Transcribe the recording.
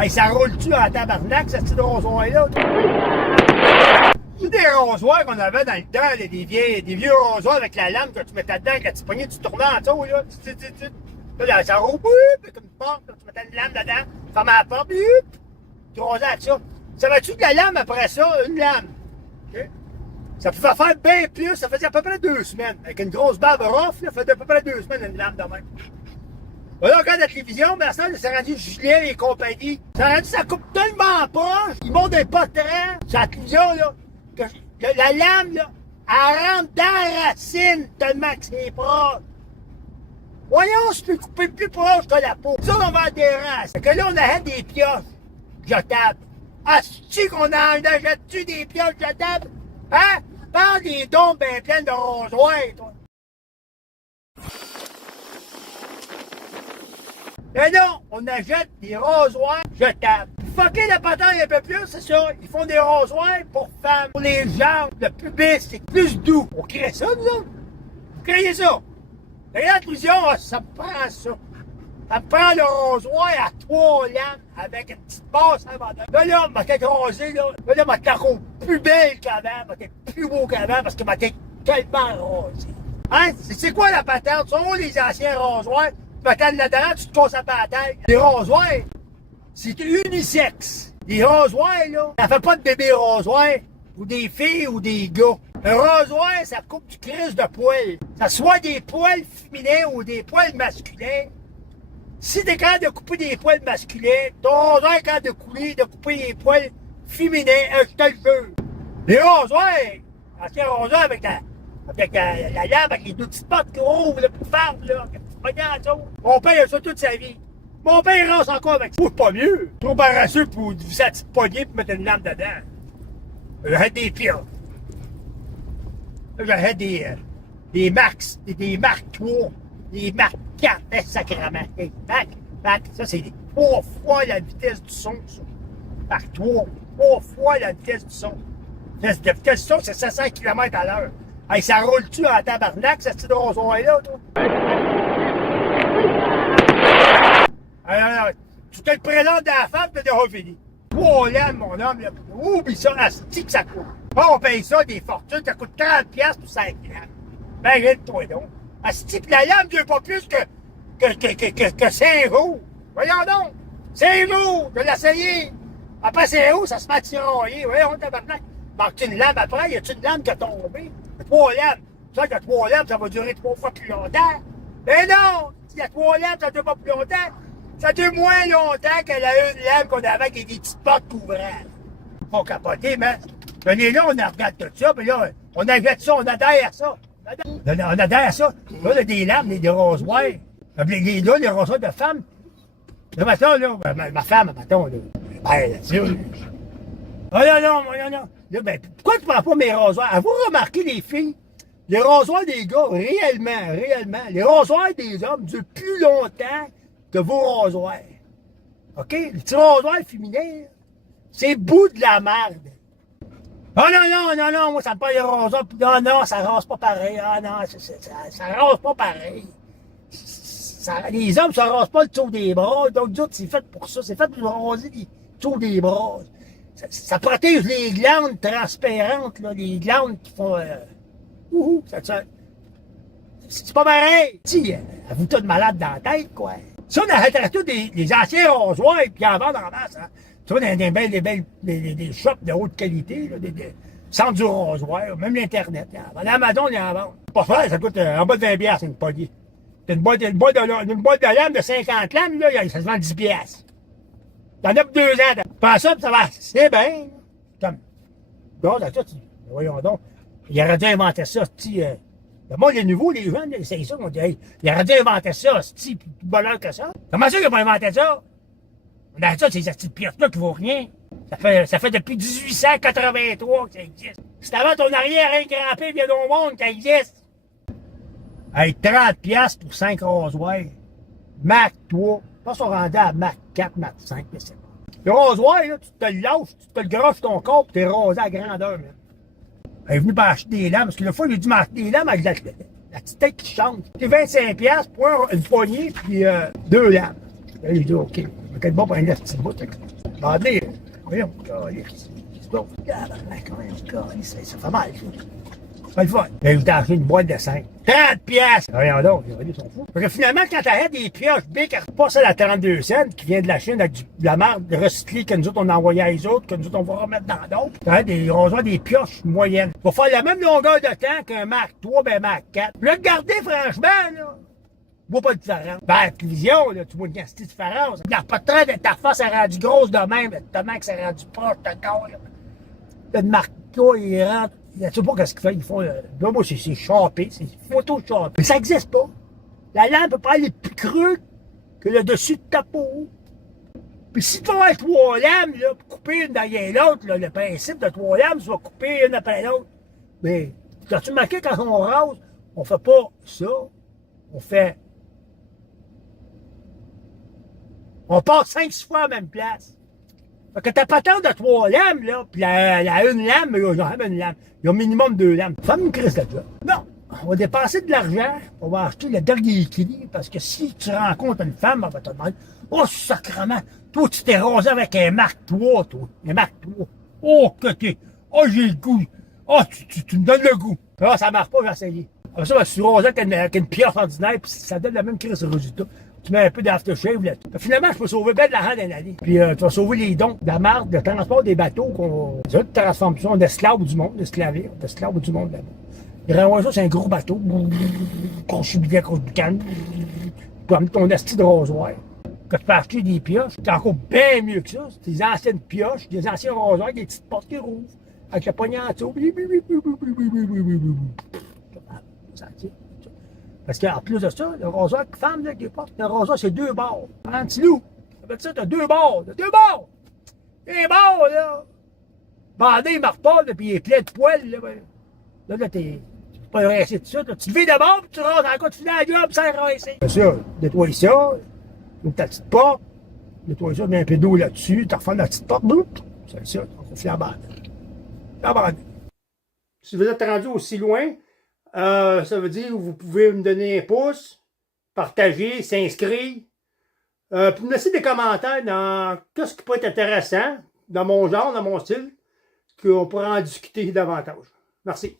Hey, ça roule-tu en tabarnak, ce style de rasoir-là? C'est des rasoirs qu'on avait dans le temps, là, des vieux rasoirs avec la lame que tu mettais dedans, quand tu pognais, tu tournais en dessous, là. Là, ça roule, comme une porte, là, tu mettais une lame dedans, tu fermais la porte, tu rasais avec ça. Savais-tu que la lame, après ça, une lame? Okay? Ça pouvait faire bien plus, ça faisait à peu près 2 semaines. Avec une grosse barbe rough, là, ça faisait à peu près 2 semaines une lame de même. Là, on regarde la télévision, mais ça s'est rendu Julien et compagnie. Ça a rendu, ça coupe tellement proche, ils montent des poterets sur la télévision, là, que la lame, là, elle rentre dans la racine tellement que c'est proche. Voyons, je peux couper plus proche que la peau. Ça, on va des races. Fait que là, on achète des pioches jetables. Ah, c'est-tu qu'on en achète-tu des pioches jetables? Hein? Parle des dons bien pleines de rasoirs, toi. Mais non, on achète des rasoirs jetables. Pour fucker la patente un peu plus, c'est ça. Ils font des rasoirs pour femmes, pour les jambes. Le pubis, c'est plus doux. On crée ça, nous autres? Vous créez ça? Regarde, l'illusion, ça me prend ça. Ça me prend le rasoir à 3 lames avec une petite basse avant de... Là, ma tête rasée, là, ma tête encore plus belle qu'avant, ma tête plus beau qu'avant, parce que ma tête tellement rasée. Hein? C'est quoi la patente? Ce sont les anciens rasoirs? Tu m'attends là-dedans, tu te casses pas la tête. Les rasoirs, c'est unisexe. Les rasoirs, là, ça fait pas de bébé rasoir, ou des filles, ou des gars. Un rasoir, ça coupe du crise de poils. Ça soit des poils féminins ou des poils masculins. Si t'es capable de couper des poils masculins, ton rasoir est capable de couper des poils féminins, je te le jure. Les rasoirs, l'ancien rasoir avec la lame, avec les 2 petites pattes qui ouvrent, pour faire, là, regarde ça. Mon père a ça toute sa vie. Mon père il rase encore avec ça. C'est pas mieux. Trop embarrasseux pour sa petite poignée pour mettre une lame dedans. J'achète des pires. J'achète des Max, des Mark 3, des Mark 4, sacrément. Hey, Mac, ça c'est 3 fois la vitesse du son, ça. Mark 3, 3 fois la vitesse du son. La vitesse du son, c'est 700 km/h. Hey, ça roule-tu en tabarnak, ce style de rasoir-là, toi? Alors, tu te le présentes dans la femme, t'as déjà fini. 3 lames, mon homme, là. Oublie ça, asti que ça coûte. On paye ça des fortunes, ça coûte 30$ pour 5 lames. Ben, règle-toi donc. Asti, pis la lame dure pas plus que 5 jours. Voyons donc. 5 jours, je l'ai essayé. Après 5 jours, ça se met à tirailler. Voyons, tabarnak. Manque-tu une lame après? Y a-tu une lame qui a tombé? 3 lames. Tu sais que 3 lames, ça va durer 3 fois plus longtemps. Mais non! S'il y a 3 lames, ça dure pas plus longtemps. Ça dure moins longtemps que la une lame qu'on avait avec des petites portes couvrées. Pas capoter, mais on est là, on regarde tout ça, puis là, on achète ça, on adhère à ça. On adhère à ça. Là, on a des lames, des rasoirs. Là, les rasoirs de femmes. Là, maintenant, là, ma femme, maintenant, là. Ben, là-dessus. Oh non. Là, ben, pourquoi tu prends pas mes rasoirs? Avez-vous remarqué, les filles? Les rasoirs des gars, réellement, les rasoirs des hommes durent plus longtemps que vos rasoirs. OK? Les petits rasoirs féminins, c'est bout de la merde. Oh non, moi, ça me parle des rasoirs. Non, ça rase pas pareil. Ah non, ça rase pas pareil. Les hommes, ça rase pas le tour des bras. Donc, d'autres, c'est fait pour ça. C'est fait pour raser le tour des bras. Ça protège les glandes transparentes, là, les glandes qui font... c'est pas pareil. Si, vous êtes malade dans la tête, quoi. Ça, on a tous des anciens rasoirs, puis en vendent en masse, hein. Tu vois, des shops de haute qualité, là, des centres du rasoir, même l'Internet. Dans Amazon, ils en vendent. Pas cher, ça coûte en bas de 20$, c'est une poignée. Une boîte de lames de 50 lames, là, ça se vend 10$. T'en as pour 2 ans. Prends ça, puis ça va, c'est bien. Comme, bon, ça, voyons donc. Il aurait dû inventer ça, le monde est nouveau, les jeunes, c'est ça qu'on dit, hey, il aurait dû inventer ça, plus bonheur que ça. Comment ça qu'il n'a pas inventé ça? On a ça, ces petites pièces-là qui vaut rien. Ça fait depuis 1883 que ça existe. C'est avant ton arrière, un grand-père vient au monde, ça existe. Hey, 30$ pour 5 rasoirs. Mac 3. Je pense qu'on rendait à Mac 4, Mac 5, mais c'est bon. Le rasoir, là, tu te le lâches, tu te le grosses ton corps, puis t'es rasé à grandeur, man. Elle est venue pour acheter des lames, parce que la fois, il a dû m'acheter des lames avec la petite tête qui change. C'est 25$ pour une poignée, puis 2 lames. Là, j'ai dit, OK, peut-être bon pour un petit bout. Regardez, voyons, ça fait mal, ça. C'est le fun. Mais vous t'achetez une boîte de 5. 30 piastres! Voyons donc, ils sont fous. Parce que finalement, quand t'arrêtes des pioches Bic, elles repassent à la 32 cents, qui vient de la Chine avec de la marque recyclée que nous autres on a envoyé à les autres, que nous autres on va remettre dans d'autres. T'arrêtes des rasoirs, des pioches moyennes. Va faire la même longueur de temps qu'un Mark 3, ben Mark 4. Puis là, regardez, franchement, là. Tu vois pas de différence. Ben, la télévision, là, tu vois une quantité de différence. Il n'y a pas de train de ta face à rendu grosse de même, tellement que c'est rendu proche de corps, là. Le Mark 3, il rentre. Je ne sais pas qu'est-ce qu'ils font. Ils font. Là, moi, c'est chapé, c'est photo-chapé. Mais ça n'existe pas. La lame peut pas aller plus creux que le dessus de ta peau. Puis si tu vas avoir 3 lames, là, pour couper une derrière l'autre, le principe de 3 lames, tu vas couper une après l'autre. Mais, as-tu remarqué quand on rase, on fait pas ça. On fait. On passe 5-6 fois à la même place. Fait que ta patente de 3 lames, là, pis la une lame, il y a jamais une lame. Il y a au minimum 2 lames. Femme une crise de job. Non, on va dépenser de l'argent, on va acheter le dernier équilibre, parce que si tu rencontres une femme, elle va te demander, oh, sacrement, toi, tu t'es rasé avec un Mark 3, toi. Un Mark 3. Oh, que t'es. Oh, j'ai le goût. Oh, tu me donnes le goût. Ah, ça marche pas, j'ai essayé. Après ça, je suis rasé avec une pioche ordinaire, puis ça donne la même crise de résultat. Tu mets un peu d'aftershave là. Finalement, je peux sauver bien de l'argent d'une année. Puis tu vas sauver les dons de la marque, de transport des bateaux qu'on. Ça, tu transformes ça en esclave du monde, d'esclave du monde là-bas. Ils renvoient ça, c'est un gros bateau. Conchibilia, croche-boucan. Tu amener ton esti de rasoir. Que tu peux acheter des pioches. C'est encore bien mieux que ça. C'est des anciennes pioches, des anciens rasoirs, des petites portes qui rouvrent. Avec le poignet en dessous. Parce qu'en plus de ça, le rasoir qui femme, là, qui porte, le rasoir, c'est 2 bords. Un petit loup. Ça veut dire ça, t'as 2 bords. T'as 2 bords. Les bords, là. Bandé, il marche pas, là, puis il est plein de poils, là. Là, t'es. Tu peux pas rincer tout ça. Là. Tu te vides d'abord, puis tu rentres encore, tu finis la job sans rincer. C'est ça. Nettoie ça. Ouvre ta petite porte. Nettoie ça, mets un peu d'eau là-dessus. Tu refermes la petite porte. C'est ça. On fait la bande. La bande. Si vous êtes rendu aussi loin, ça veut dire que vous pouvez me donner un pouce, partager, s'inscrire, puis me laisser des commentaires dans qu'est-ce qui peut être intéressant, dans mon genre, dans mon style, qu'on pourra en discuter davantage. Merci.